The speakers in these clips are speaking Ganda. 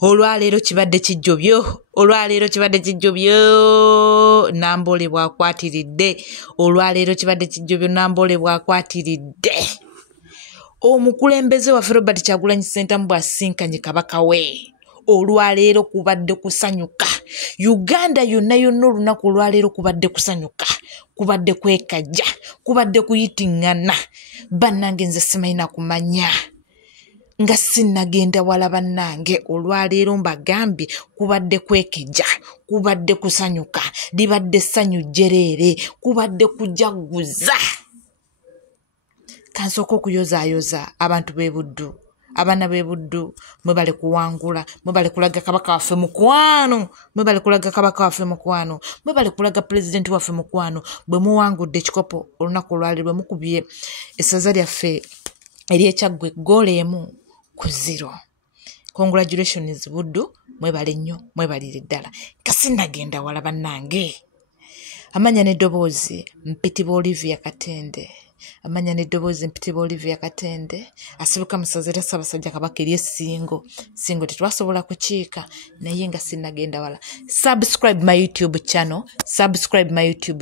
olwaleero kibadde kijjobyo, olwaleero kibadde kijjobyo, Nambole bwakwatiridde, olwaleero kibadde kijjobyo, Nambole bwakwatiridde. Omukulembeze waffe Robert Kyagulanyi Ssentamu bw'asisinkanye kabaka we, olwaleero kubadde kusanyuka. Uganda yonna yonna olunaku olwaleero kubadde kusanyuka, kubadde kwekajja, kubadde kuyitiŋŋana. Bannange nze simayina kumanya nga sinnagenda wala bannange, olwaleero mbagambye kubadde kwekejja, kubadde kusanyuka, libadde ssanyu jjereere, kubadde kujaguza. Kansooka okuyozaayoza abantu b'e Buddu, abaana b'e Buddu, mwebale kuwangula, mwebale kulaga kabaka waffe mukwano, mwebale kulaga kabaka waffe mukwano, mwebale kulaga pulezidenti waffe mukwano, bwe muwangudde ekikopo olunaku olwaleero bwe mukubye essaza lyaffe ery'Ekyaggwe ggoolo 1-0. Congratulations Buddu, mwebale nnyo, mwebalire ddala. Kasinnagenda wala bannange. Amanya n'eddoboozi Mpitibwa Olivia Katende. Amanya n'eddoboozi Mpitibwa Olivia Katende asibuka mu ssaza lya Ssaabasajja Kabaka ery'Essingo. Singo tetwasobola kukiika naye nga sinnagenda wala. Subscribe my YouTube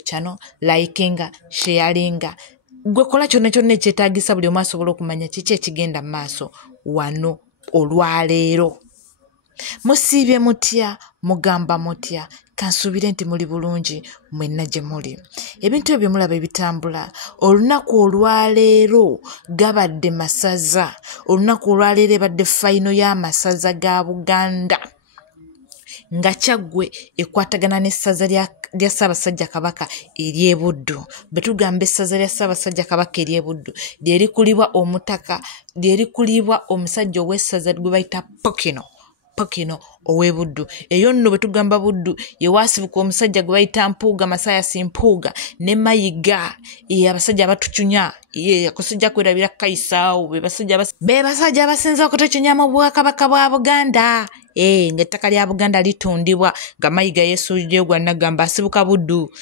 channel, likinga, sharinga. Gwe kola kyonna kyonna ekyetaagisa buli omu asobola okumanya kiki ekigenda mu maaso wano olwaleero. Musiibye mutya, mugamba mutya, kansuubire nti muli bulungi mwenna gye muli. Ebintu ebyo mulaba ebitambula. Olunaku olwaleero gabadde masaza. Olunaku olwaleero ebadde fayino y'amasaza ga Buganda. Nga Kyaggwe ekwatagana n'essaza lya Ssaabasajja Kabaka ery'e Buddu. Bwe tugamba essaza lya Ssaabasajja Kabaka ery'e Buddu lye likulibwa omutaka, lye likulibwa omusajja ow'essaza gwe bayita Pokino ow'e Buddu. Eyo nno bwe tugamba Buddu ye waasibuka omusajja gwe bayita Mpuuga, Masayas Mpuuga ne Mayiga, abasajja abatucunya, akusajja kwerabira Kaisaawo, be basajja abasinza okutucunya mu Bwakabaka bwa Buganda. Ng'ettaka lya Buganda litundibwa nga Mayiga yeesuuliddeyo gwa Nagamba asibuka Buddu.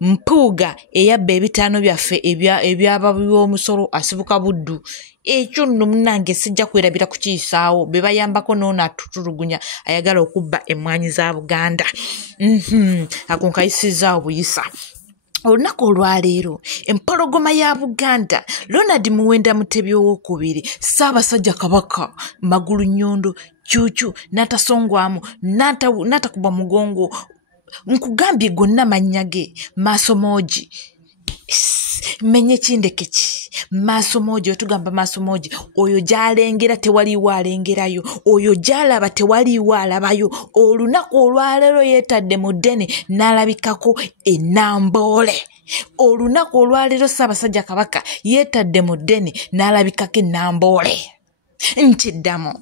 Mpuuga eyabba ebitaano byaffe eby'ababi b'omusolo asibuka Buddu. Ekyo nno munnange sijja kwerabira kukiyisaawo, be bayambako n'ono atutulugunya ayagala okubba emmwanyi za Buganda. Ako nkayisizaawo buyisa. Olunaku olwaleero empologoma ya Buganda, Ronald Muwenda Mutebi owookubiri, Ssaabasajja Kabaka Magulu Nnyondo Cuucu n'atasongwamu n'atakuba mugongo, nkugambye gonna mannya ge. Maasomogi menye kindekeki, Maasomogi, otugamba Maasomogi, oyo gy'alengera tewaliiwo alengerayo, oyo gy'alaba tewaliiwo alabayo. Olunaku olwaleero yeetadde mu ddene n'alabikako e Nambole. Olunaku olwaleero Ssaabasajja Kabaka yeetadde mu ddene n'alabikako e Nambole. Nkiddamu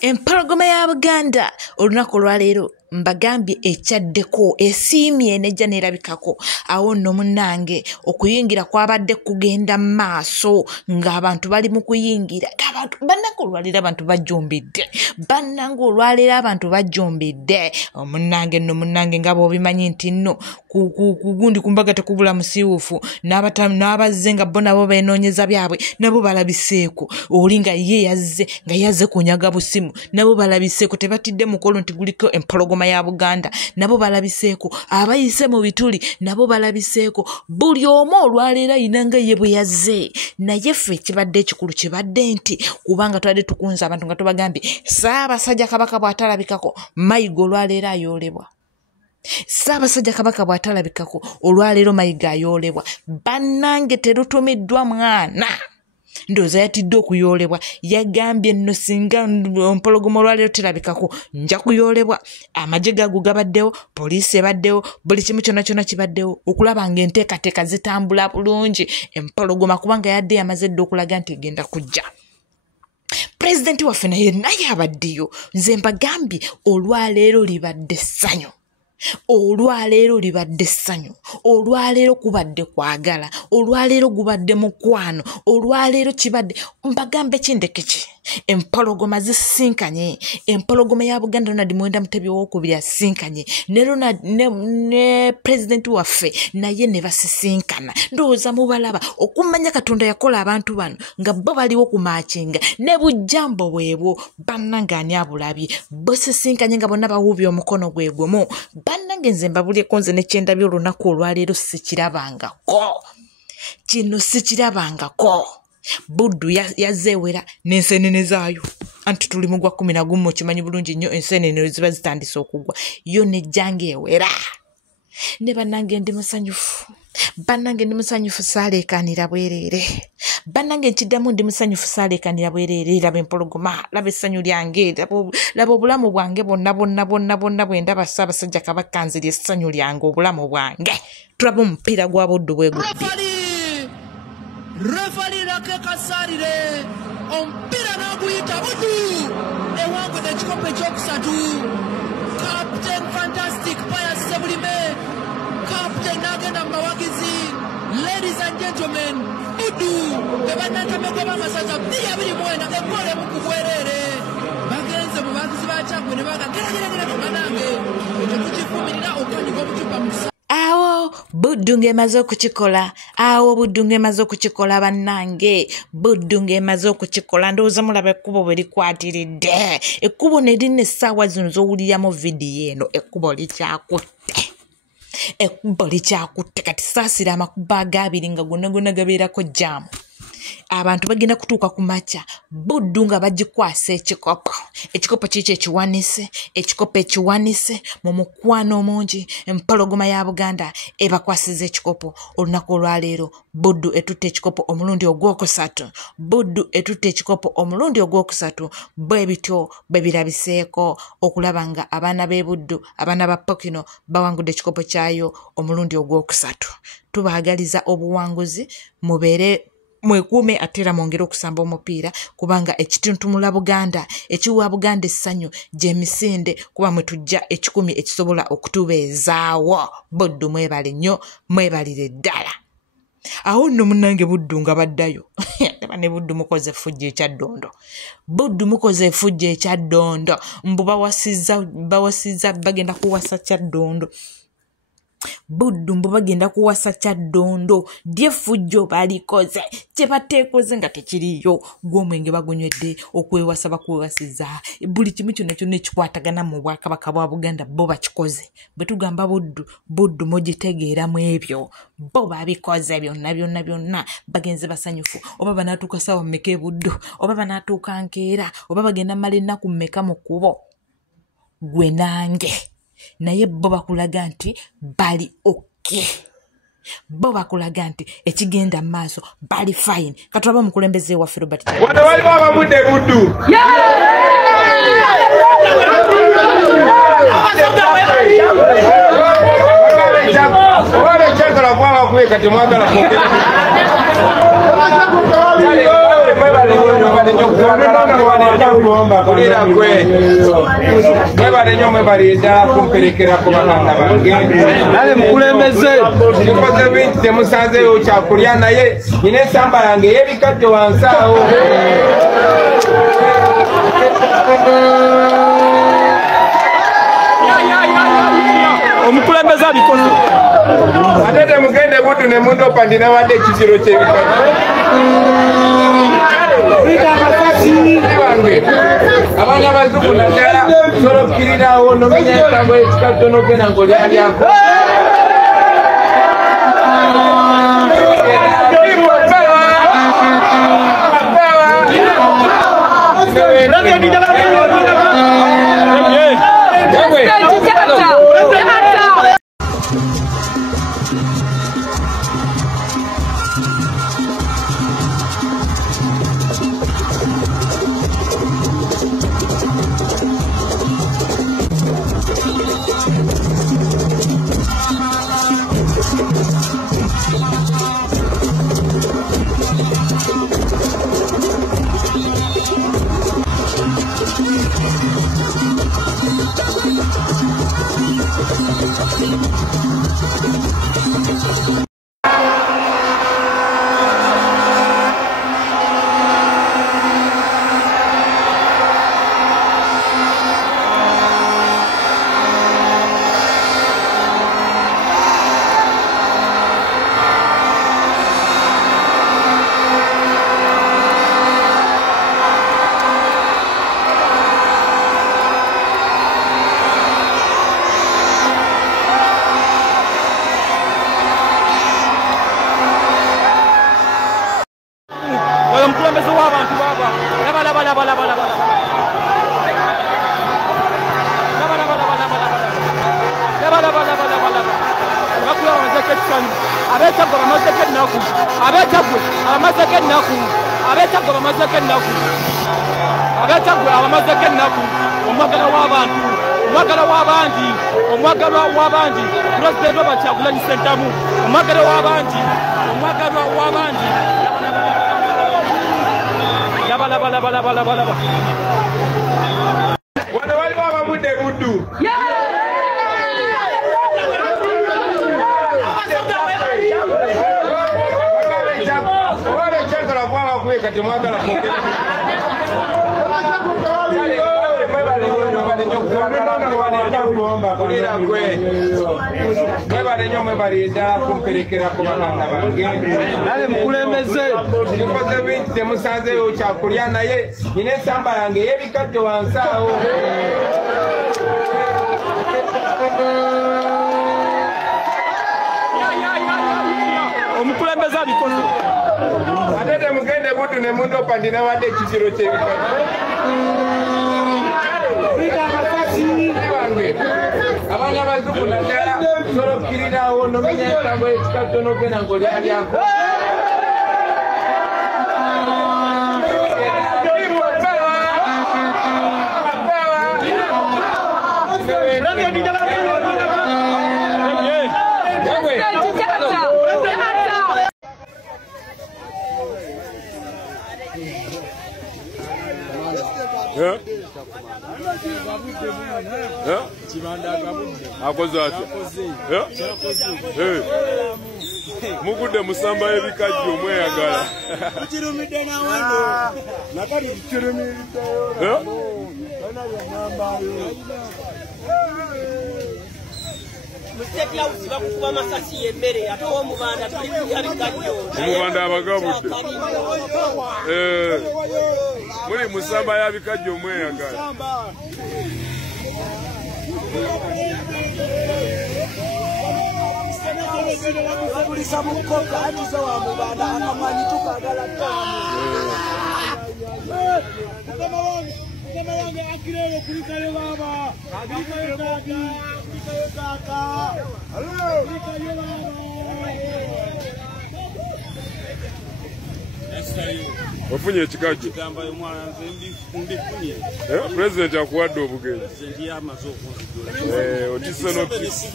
empologoma ya Buganda olunaku olwaleero mbagambye ekyaddeko, esiimye nejja neerabikako. Awo nno munnange okuyingira kwabadde kugenda mu maaso ng'abantu bali mu kuyingira. Bannange olwaleero abantu bajjumbidde, bannange olwaleero abantu bajjumbidde. Munnange nno munnange nga bw'obimanyi nti nno kugundi ku mbaga tekubula musiiwuufu, n'abazze nga bo nabo beenoonyeza byabwe nabo balabiseeko. Oli nga ye yazze kunyaga busimu, nabo balabiseeko. Tebatidde mukolo nti guliko empologoma ya Buganda, nabo balabiseeko. Abayise mu bituli nabo balabiseeko. Buli omu olwaleero ayinanga ye bwe yazze. Naye ffe ekibadde ekikulu kibadde nti kubanga twadde tukunze abantu nga tubagambye Ssaabasajja Kabaka bw'atalabikako, Mayiga olwaleero ayoolebwa. Ssaabasajja Kabaka bw'atalabikako, olwaleero Mayiga ayoolebwa. Bannange terutumiddwa mwana, ndowooza yatidde okuyoolebwa. Yagambye nno singa empologoma olwaleero terabikako nja kuyoolebwa. Amagye gaago gabaddewo, poliisi ebaddewo, buli kimu kyonna kyonna kibaddewo okulaba ng'enteekateeka zitambula bulungi empologoma, kubanga yadde yamaze dde okulaga nti egenda kujja. Pulezidenti waffe naye abaddeyo. Nze mbagambye olwaleero libadde ssanyu. Olwaleero libadde ssanyu, olwaleero kubadde kwagala, olwaleero gubadde mukwano, olwaleero kibadde mbagambe kindekeki. empologoma zisinkanye empologoma ya Buganda Ronald Muwenda Mutebi w'okubiri asinkanye ne president waffe naye ne basisinkana ndowooza mubalaba okumanya Katonda yakola abantu bano nga bo baliwo kumaakinga ne bujjambo bwebwo bannange ani abulabye bosisinkanye nga bonna bawuubye omukono gwe gumu bannange nze mbabulyeko nze nekyendabye olunaku olwaleero sikirabangako kino sikirabangako Buddu yazeewera n'ensenene zaayo anti tuli mu gwa 11 okimanyi bulungi nnyo ensenene ziba zitandise okugwa yo nejjange ewera ne bannange ndi musanyufu saaleekanira bwereere bannange nkiddamu ndi musanyufu saaleekanira bwereere laba empologoma laba essanyu lyange laba obulamu bwange bonna bwe ndaba Ssaabasajja Kabaka nzirya essanyu lyange obulamu bwange tulaba omupiira gwa Buddu bwe gutyo Refali Rake Kasarire ompira n'aguyita Buddu ewangudde ekikopo ekyokusatu Captain Fantastic Pius Sebulime Captain n'agenda mu bawagizi ladies and gentlemen Buddu ebannantamego b'amasaza 229 eggole mu kubwerere bagenze mu bawagizi ba Kyaggwe ne baga geragera banange tetukifumirira okwandiga obucupa musa Buddu ng'emaze okukikola bannange Buddu ng'emaze okukikola ndowooza mulaba ekkubo bwe likwatiridde ekkubo ne lirina essaawa zino z'owuliramu vidiyo eno ekkubo likyakutte kati saasira amakubo ag'abiri nga gonna gabeerako jaamu abantu bagenda kutuuka ku makya Buddu nga bagikwasa ekikopo kiikyo ekiwanise mu mukwano omungi empologoma ya Buganda ebakwasiza ekikopo olunaku olwaleero Buddu etutte ekikopo omulundi ogwokusatu bwe bityo bwe birabiseeko okulaba nga abaana b'e Buddu abaana ba Pokino bawangudde ekikopo kyayo omulundi ogwokusatu tubaagaliza obuwanguzi mwekuume ate era mwongere okusamba omupiira kubanga ekituntumula Buganda ekiwa Buganda essanyu gy'emisinde kuba mwe tujja 10 ekisobola okutubeezaawo Buddu mwebale nnyo mwebalire ddala awo nno munnange Buddu nga baddayo ne Buddu mukoze effujjo ekyaddondo mbu bawasizza bagenda kuwasa Kyaddondo Buddu mbu bagenda kuwasa Kyaddondo ly'effujjo balikoze kye bateekoze nga tekiriyo gw'omwenge bagunywedde okwewasa bakwewasiza buli kimu kyonna ekikwatagana mu Bwakabaka bwa Buganda bo bakikoze bwe tugamba Buddu mugitegeera mu ebyo bo babikoze byonna bagenze basanyufu oba banaatuuka ssaawa mmeka e Buddu oba banaatuuka nkeera oba bagenda mmala ennaku mmeka mu kkubo gwe nange naye bo bakulaga nti bali oke bo bakulaga nti ekigenda mu maaso bali fine katulaba omukulembeze waffe Robert wano waliwo abamudde Buddu oba ekyagala kwaba kweka temwagala mwebale nnyo mwebale ddala kumperekera ku bakanda bange nale mukulembeze kikoze bingi temusanzeeyo kyakulya naye nina ensamba yange ey'ebikadde wansi awo omukulembeze abikoze ate temugende Buddu ne mundopa ndinawadde ekiziro ky'ebikadde abaana bazungu naddala tolokkirirawo nomenya entambo ekikadde nogenda ng'olyalyako Mugude musamba ebikajjo mweyagala. Kirumide na wano. Nakali kirumide. Mutekla usiba kuba masasi yemmere atowo mubanda tuli abikajjo. Mubanda abagabudde. Muri musamba yabikajjo mweyagala. Wafunye ekikajjo. President akuwadde obugenzi. Otise n'otise.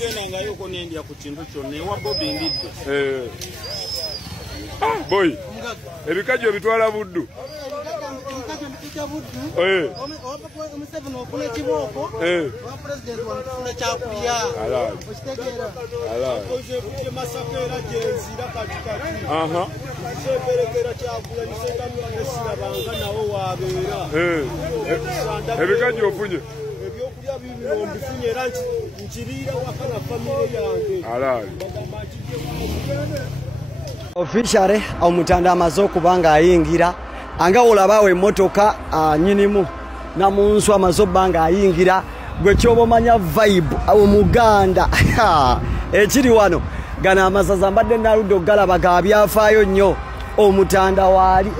Boy, ebikajjo bitwala Buddu. Ebikajjo ofunye. Officially omutanda amaze okubanga ayingira anga olabawe emotoka nyinimu namunsu amaze obanga ayingira gwe kyobomanya vibe omuganda ekiri wano gana amasaza mbadde naludo galaba ga byafaayo nnyo omutanda waali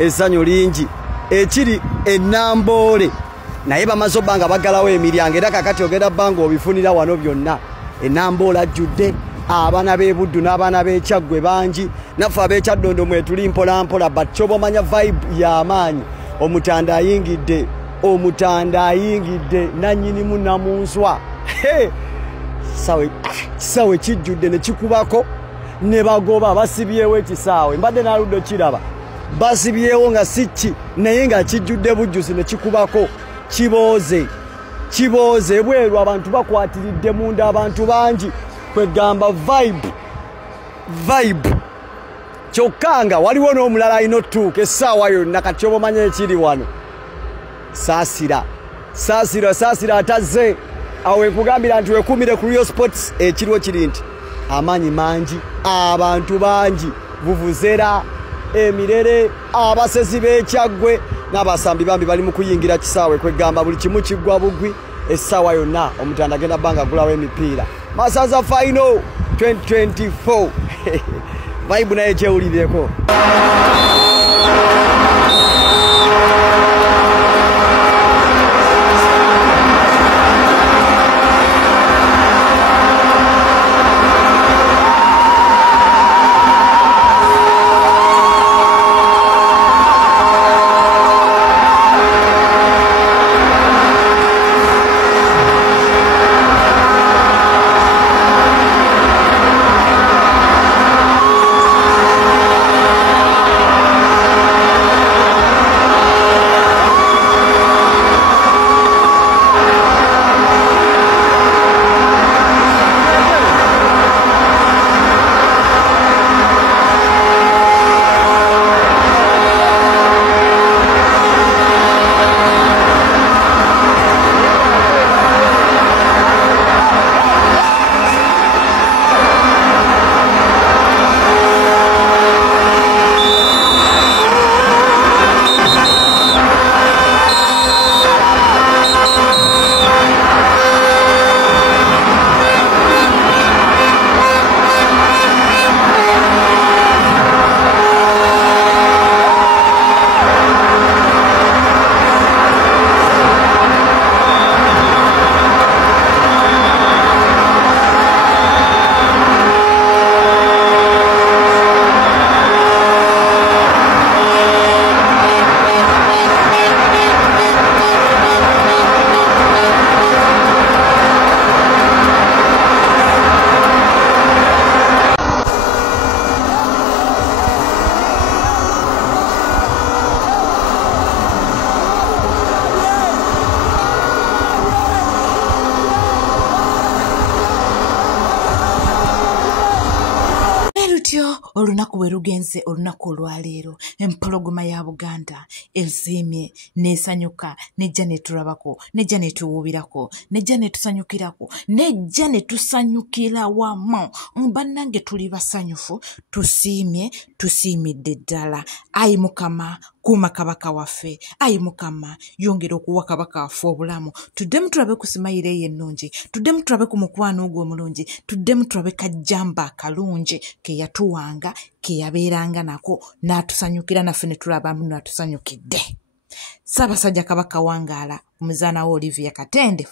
essanyu lingi ekiri enambole naye bamaze obanga bagalawo emiryango era kakati ogenda bbanga obifunira wano byonna enambole ajjudde abaana b'Ebuddu n'abaana b'Ekyaggwe bangi naffe ab'Ekyaddondo mwetuli mpolampola but kyobomanya vibe y'amaanyi omutanda ayingidde nannyinimu namunswa kisaawe kijjudde ne kikubako ne bagoba basibyewo ekisaawe mbadde naluddo kiraba basibyewo nga sikki naye nga kijjudde bujjusi ne kikubako kibooze bweru abantu bakwatiridde munda abantu bangi kwegamba vibe kyokka waliwo n'omulala alina otuuka essaawa yonna kati obamanya ekiri wano saasira atazze awo ekugambira nti wekumire ku Real Sports ekiriwo kiri nti amaanyi mangi abantu bangi vuvuzera emirere abasezi b'Ekyaggwe n'abasambi bambi bali mu kuyingira kisaawe kwegamba buli kimu kiggwa bugwi essaawa yonna omutanda agenda bbanga agulawo emipiira Masaza Final 2024 vibe naye kyewulirireko olunaku bwe lugenze olunaku olwaleero empologoma ya Buganda eziimye n'esanyuka nejja netulabako nejja netuwuubirako nejja netusanyukirako nejja netusanyukira wamu bannange tuli basanyufu tusiimidde ddala ayi Mukama kuuma kabaka waffe ayi Mukama yongera okuwa kabaka waffe obulamu tuddemu tulabe ku Simayira eyo ennungi tuddemu tulabe ku mukwano ogwo omulungi tuddemu tulabe kajjamba akalungi ke yatuwanga ke yabeeranga nako n'atusanyukira naffe ne tulabamu n'atusanyukidde Ssaabasajja Kabaka wangaala omuzaana we Olivia Katende